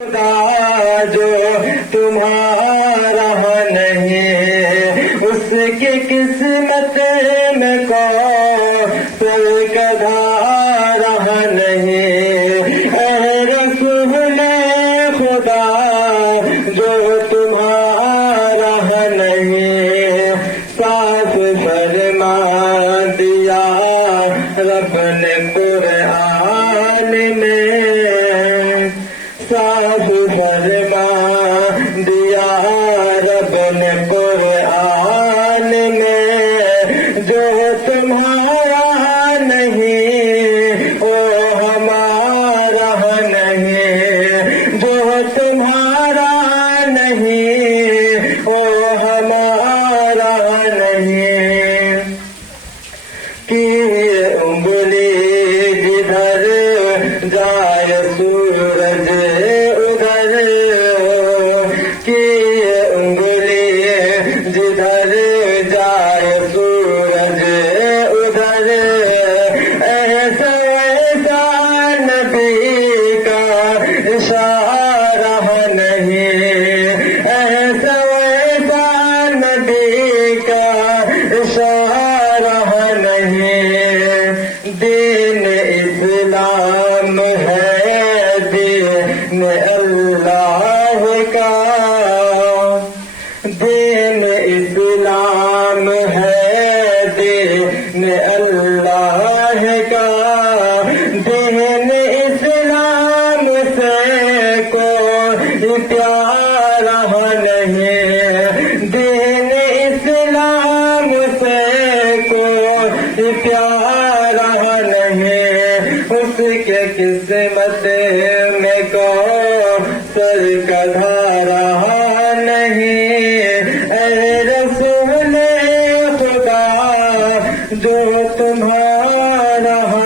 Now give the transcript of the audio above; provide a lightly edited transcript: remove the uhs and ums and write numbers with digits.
خدا جو تمہارا نہیں اس کی قسمت میں کوئی کدھارا نہیں۔ اے رسول خدا جو تمہارا نہیں، صاف فرما دیا رب نے قرآن میں، صاف فرما دیا رب نے قرآن میں، جو تمہارا نہیں وہ ہمارا نہیں، جو تمہارا نہیں وہ ہمارا نہیں۔ کہ انگلی جدھر جائے سورج ادھر، کہ انگلی جدھر جائے سورج ادھر، ایسا ایسا نبی کا اشارہ نہیں، ایسا ایسا نبی کا اشارہ نہیں۔ دین اسلام ہے دین اللہ کا، دین اسلام ہے دین اللہ کا، دین اسلام سے کوئی پیارا نہیں، دین اسلام سے کوئی پیارا نہیں، اس کے قسمت میں کوثر کا دھارا نہیں۔ اے رسول خدا جو تمہارا